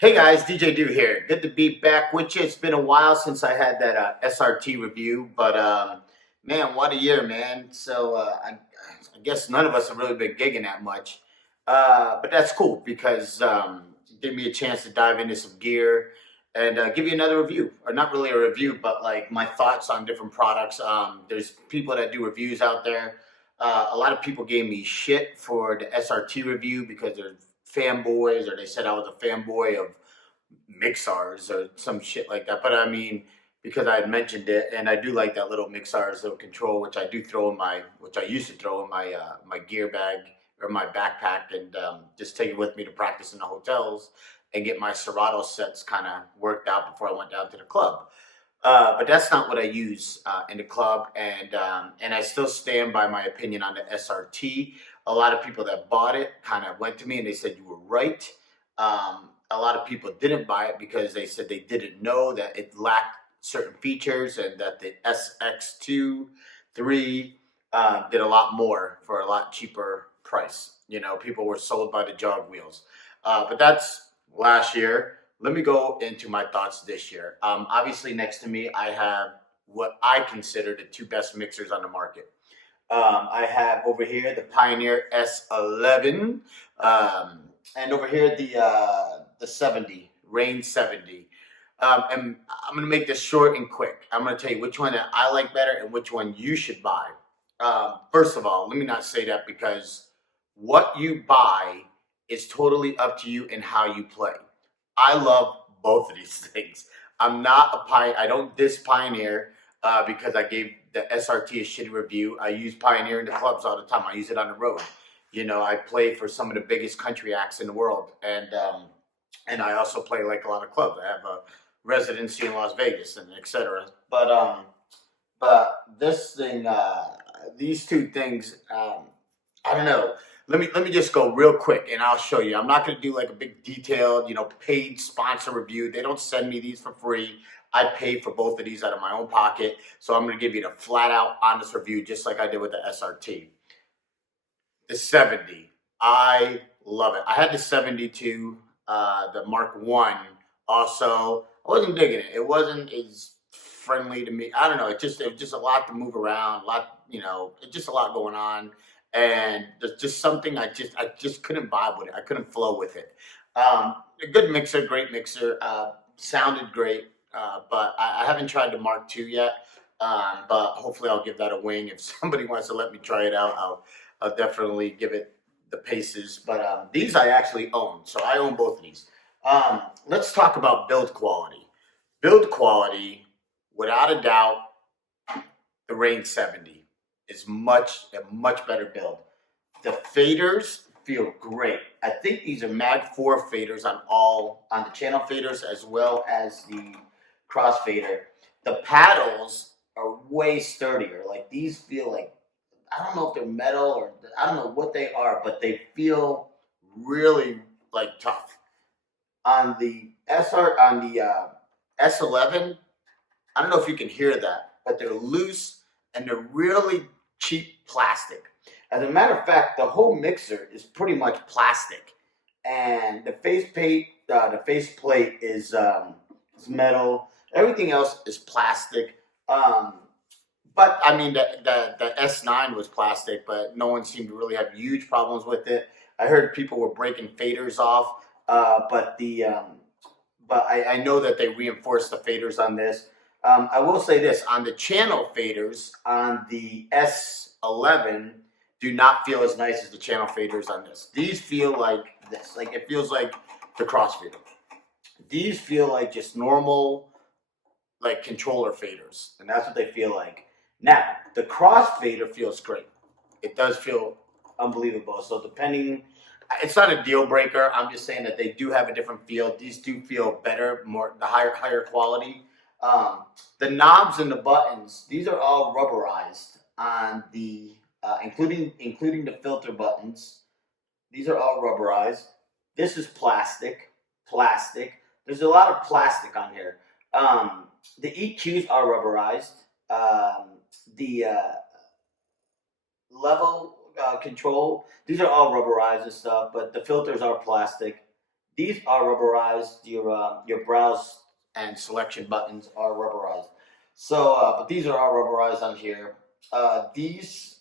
Hey guys, DJ Do here. Good to be back with you. It's been a while since I had that SRT review, but man, what a year, man. I guess none of us have really been gigging that much, but that's cool because it gave me a chance to dive into some gear and give you another review, or not really a review, but like my thoughts on different products. There's people that do reviews out there. A lot of people gave me shit for the SRT review because they're fanboys, or they said I was a fanboy of Mixars or some shit like that. But I mean, because I had mentioned it, and I do like that little Mixars little control, which I used to throw in my gear bag or my backpack, and just take it with me to practice in the hotels and get my Serato sets kind of worked out before I went down to the club. But that's not what I use in the club, and I still stand by my opinion on the SRT. A lot of people that bought it kind of went to me and they said you were right. A lot of people didn't buy it because they said they didn't know that it lacked certain features, and that the SX2, 3 did a lot more for a lot cheaper price. You know, people were sold by the jog wheels. But that's last year. Let me go into my thoughts this year. Obviously, next to me, I have what I consider the two best mixers on the market. I have over here the Pioneer S11, and over here the 70 Rane 70. And I'm gonna make this short and quick. I'm gonna tell you which one that I like better and which one you should buy. First of all, let me not say that, because what you buy is totally up to you and how you play. I love both of these things. I'm not a Pioneer. I don't diss Pioneer because I gave the SRT a shitty review. I use Pioneer in the clubs all the time. I use it on the road. You know, I play for some of the biggest country acts in the world, and I also play like a lot of clubs. I have a residency in Las Vegas and etc. But this thing, these two things, I don't know. Let me just go real quick and I'll show you. I'm not going to do like a big detailed, paid sponsor review. They don't send me these for free. I pay for both of these out of my own pocket. So I'm going to give you the flat out honest review, just like I did with the SRT. The 70, I love it. I had the 72, the Mark 1 also. I wasn't digging it. It wasn't as friendly to me. I don't know. It was just a lot to move around, a lot, it's just a lot going on. And there's just something I just couldn't vibe with it. I couldn't flow with it. A good mixer, great mixer, sounded great. But I haven't tried the Mark II yet. But hopefully I'll give that a wing. If somebody wants to let me try it out, I'll definitely give it the paces. But these I actually own, so I own both of these. Let's talk about build quality. Build quality, without a doubt, the Rane 70 is a much better build. The faders feel great. I think these are Mag 4 faders on the channel faders as well as the crossfader. The paddles are way sturdier. Like, these feel like, I don't know if they're metal or I don't know what they are, but they feel really like tough. On the S11, I don't know if you can hear that, but they're loose and they're really cheap plastic. As a matter of fact, the whole mixer is pretty much plastic, and the faceplate is metal. Everything else is plastic. Um, but I mean, the S9 was plastic, but no one seemed to really have huge problems with it. I heard people were breaking faders off, but I know that they reinforced the faders on this. I will say this, on the channel faders on the S11 do not feel as nice as the channel faders on this. These feel like this, like it feels like the crossfader. These feel like just normal, like controller faders, and that's what they feel like. Now, the crossfader feels great. It does feel unbelievable. So depending, it's not a deal breaker. I'm just saying that they do have a different feel. These do feel better, more the higher quality. The knobs and the buttons, these are all rubberized on the, including the filter buttons. These are all rubberized. This is plastic. Plastic. There's a lot of plastic on here. The EQs are rubberized. The level control, these are all rubberized and stuff, but the filters are plastic. These are rubberized. Your browse and selection buttons are rubberized. So, but these are all rubberized on here. These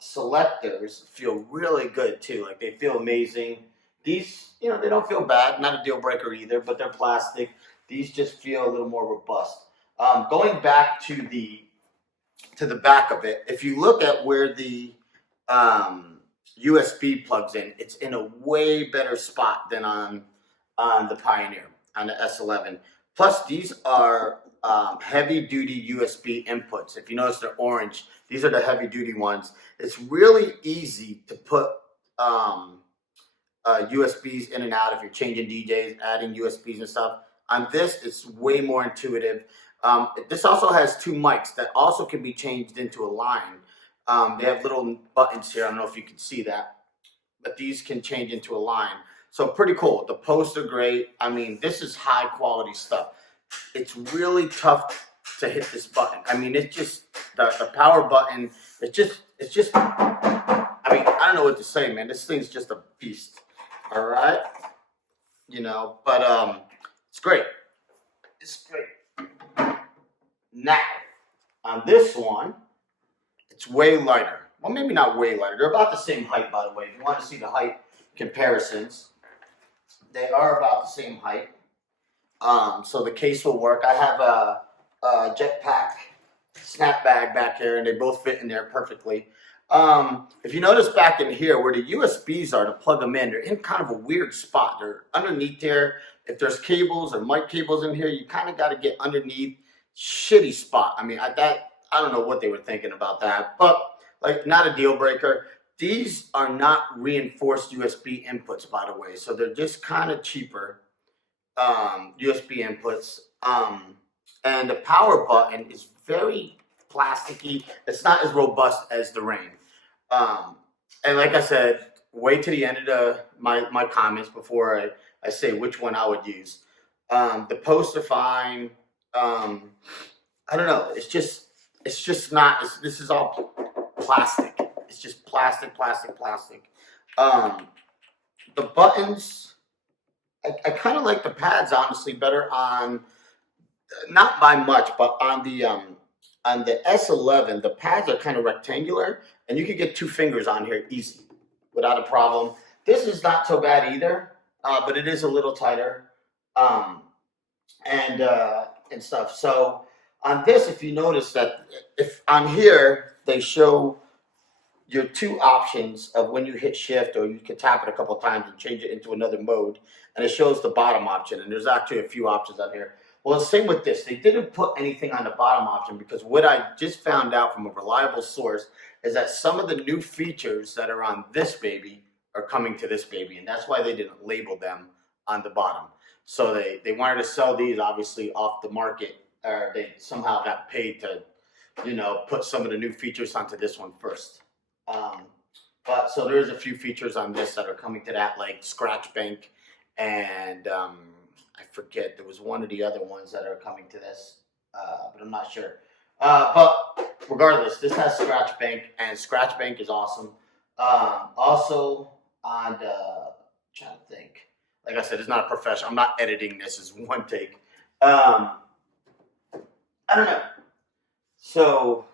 selectors feel really good too. Like they feel amazing. These, they don't feel bad. Not a deal breaker either, but they're plastic. These just feel a little more robust. Going back to the back of it, if you look at where the USB plugs in, it's in a way better spot than on the Pioneer, on the S11. Plus, these are heavy duty USB inputs. If you notice, they're orange. These are the heavy duty ones. It's really easy to put USBs in and out if you're changing DJs, adding USBs and stuff. On this, it's way more intuitive. This also has two mics that also can be changed into a line. They have little buttons here. I don't know if you can see that, but these can change into a line. So pretty cool. The posts are great. I mean, this is high quality stuff. It's really tough to hit this button. I mean, it's just the power button. It's just. I mean, I don't know what to say, man. This thing's just a beast. All right, but it's great. It's great. Now, on this one, it's way lighter. Well, maybe not way lighter. They're about the same height, by the way. If you want to see the height comparisons, they are about the same height. So the case will work. I have a jetpack snap bag back here, and they both fit in there perfectly. If you notice back in here where the USBs are to plug them in, they're in kind of a weird spot. They're underneath there. If there's cables or mic cables in here, you kind of got to get underneath. Shitty spot. I mean, I don't know what they were thinking about that, but like not a deal breaker. These are not reinforced USB inputs, by the way, so they're just kind of cheaper USB inputs. And the power button is very plasticky. It's not as robust as the Rane. And like I said, wait to the end of my comments before I say which one I would use. The posts are fine. I don't know. It's just not. This is all plastic. It's just plastic. The buttons. I kind of like the pads honestly better on, not by much, but on the S11, the pads are kind of rectangular, and you can get 2 fingers on here easy, without a problem. This is not so bad either, but it is a little tighter, and stuff. So on this, if you notice that, if on here they show your 2 options of when you hit shift, or you can tap it a couple times and change it into another mode, and it shows the bottom option, and there's actually a few options on here. Well, the same with this. They didn't put anything on the bottom option because what I just found out from a reliable source is that some of the new features that are on this baby are coming to this baby, and that's why they didn't label them on the bottom. So they wanted to sell these obviously off the market, or they somehow got paid to, put some of the new features onto this one first. But so there's a few features on this that are coming to that, like scratch bank, and I forget, there was one of the other ones that are coming to this, but I'm not sure. But regardless, this has scratch bank, and scratch bank is awesome. Also on the, I'm trying to think. Like I said, it's not a professional. I'm not editing this as one take. I don't know. So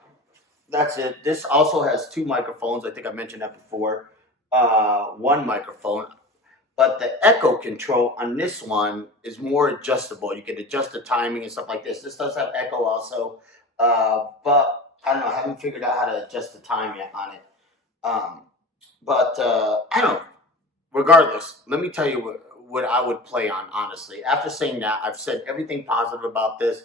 that's it. This also has 2 microphones. I think I mentioned that before. 1 microphone. But the echo control on this one is more adjustable. You can adjust the timing and stuff like this. This does have echo also. But I don't know. I haven't figured out how to adjust the time yet on it. But I don't know. Regardless, let me tell you what I would play on, honestly. After saying that, I've said everything positive about this.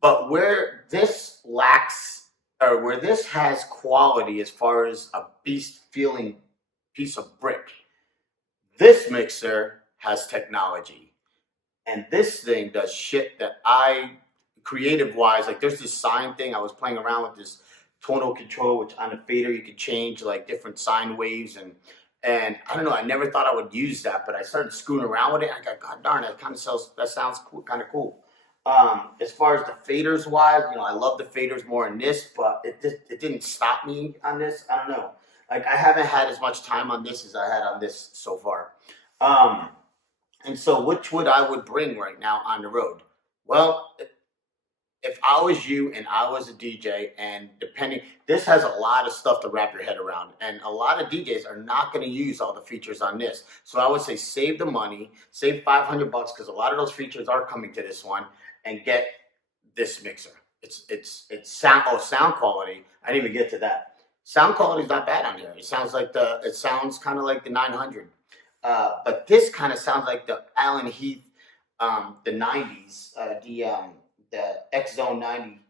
But where this lacks, or where this has quality as far as a beast feeling piece of brick, this mixer has technology. And this thing does shit that creative wise, like there's this sine thing. I was playing around with this tonal control, which on a fader you could change like different sine waves, and I don't know, I never thought I would use that, but I started screwing around with it. I got, God darn, that sounds cool, kind of cool. As far as the faders wise, I love the faders more in this, but it didn't stop me on this. I don't know. Like I haven't had as much time on this as I had on this so far. And so which I would bring right now on the road? Well, if I was you and I was a DJ, and depending, this has a lot of stuff to wrap your head around, and a lot of DJs are not going to use all the features on this. So I would say save the money, save $500 because a lot of those features are coming to this one, and get this mixer. It's sound. Oh, sound quality. I didn't even get to that. Sound quality is not bad on here. It sounds kind of like the 900, but this kind of sounds like the Alan Heath, the 90s, the X Zone 90,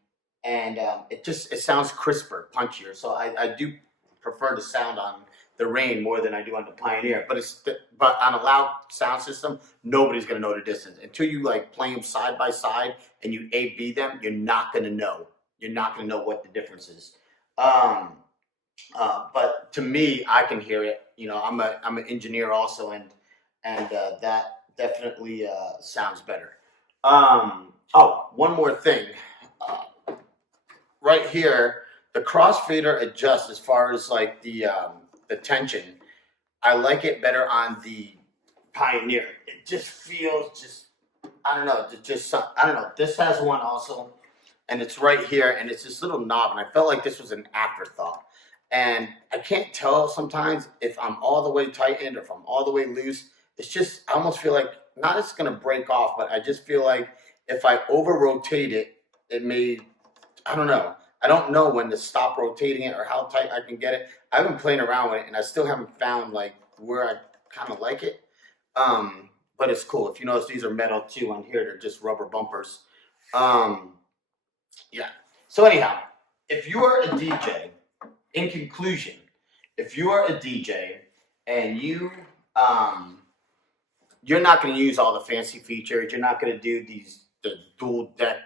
and it sounds crisper, punchier. So I do prefer the sound on the Rane more than I do on the Pioneer. But on a loud sound system, nobody's gonna know the distance until you like play them side by side and you A/B them. You're not gonna know. You're not gonna know what the difference is. But to me, I can hear it. You know, I'm an engineer also, and that definitely sounds better. Oh, one more thing. Right here, the crossfader adjusts as far as like the tension. I like it better on the Pioneer. It just feels I don't know, I don't know. This has one also, and it's right here, and it's this little knob, and I felt like this was an afterthought. And I can't tell sometimes if I'm all the way tightened or if I'm all the way loose. It's just, I almost feel like, not it's gonna break off, but I just feel like if I over rotate it, it may, I don't know. I don't know when to stop rotating it or how tight I can get it. I've been playing around with it and I still haven't found like where I kind of like it. But it's cool. If you notice, these are metal too on here. They're just rubber bumpers. Yeah. So anyhow, if you are a DJ, in conclusion, if you are a DJ and you're not going to use all the fancy features, you're not going to do the dual deck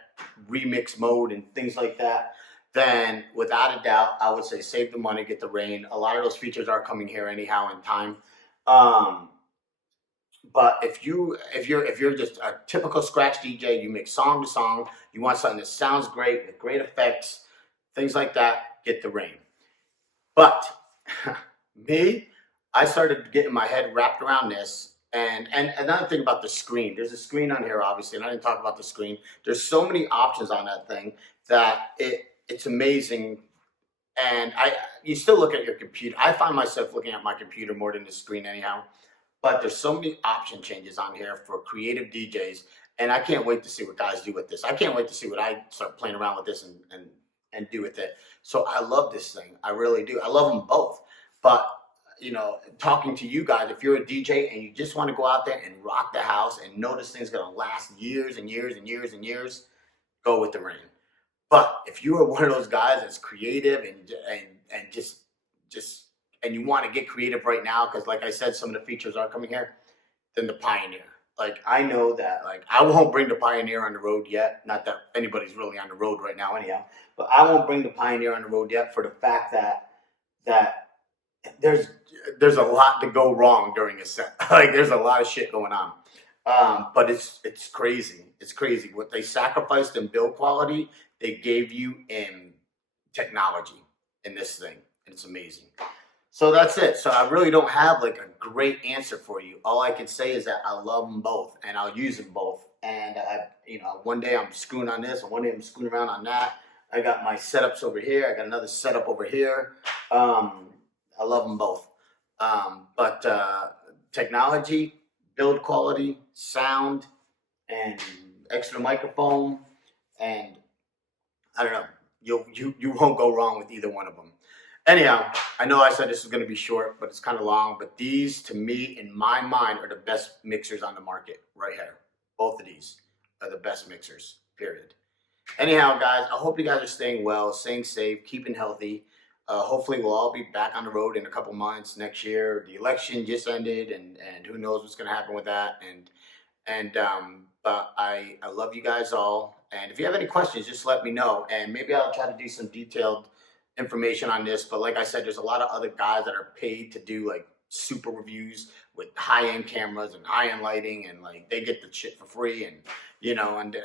remix mode and things like that, then without a doubt, I would say save the money, get the Rane. A lot of those features are coming here anyhow in time. But if you're just a typical scratch DJ, you make song to song, you want something that sounds great with great effects, things like that, get the Rane. But me, I started getting my head wrapped around this. And another thing about the screen, there's a screen on here, obviously, and I didn't talk about the screen. There's so many options on that thing that it's amazing. And you still look at your computer. I find myself looking at my computer more than the screen anyhow. But there's so many option changes on here for creative DJs. And I can't wait to see what guys do with this. I can't wait to see what I start playing around with this and do with it. So I love this thing. I really do. I love them both. But you know, talking to you guys, if you're a DJ and you just want to go out there and rock the house and know this thing's going to last years and years and years and years, go with the Rane. But if you are one of those guys that's creative and just and you want to get creative right now, because like I said, some of the features are coming here, then the Pioneer. Like, I know that, like, I won't bring the Pioneer on the road yet. Not that anybody's really on the road right now anyhow. But I won't bring the Pioneer on the road yet for the fact that there's a lot to go wrong during a set. Like, there's a lot of shit going on. But it's crazy. It's crazy. What they sacrificed in build quality, they gave you in technology in this thing. It's amazing. So that's it. So I really don't have like a great answer for you. All I can say is that I love them both and I'll use them both. And one day I'm screwing on this and one day I'm screwing around on that. I got my setups over here. I got another setup over here. I love them both. But technology, build quality, sound, and extra microphone, and I don't know. You won't go wrong with either one of them. Anyhow, I know I said this was going to be short, but it's kind of long. But these, to me, in my mind, are the best mixers on the market right here. Both of these are the best mixers, period. Anyhow, guys, I hope you guys are staying well, staying safe, keeping healthy. Hopefully, we'll all be back on the road in a couple months next year. The election just ended, and who knows what's going to happen with that. But I love you guys all. And if you have any questions, just let me know. And maybe I'll try to do some detailed information on this. But like I said, there's a lot of other guys that are paid to do like super reviews with high-end cameras and high-end lighting, and like they get the shit for free, and and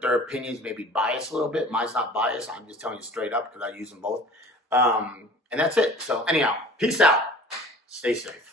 their opinions may be biased a little bit. Mine's not biased. I'm just telling you straight up because I use them both. And that's it. So anyhow, peace out. Stay safe.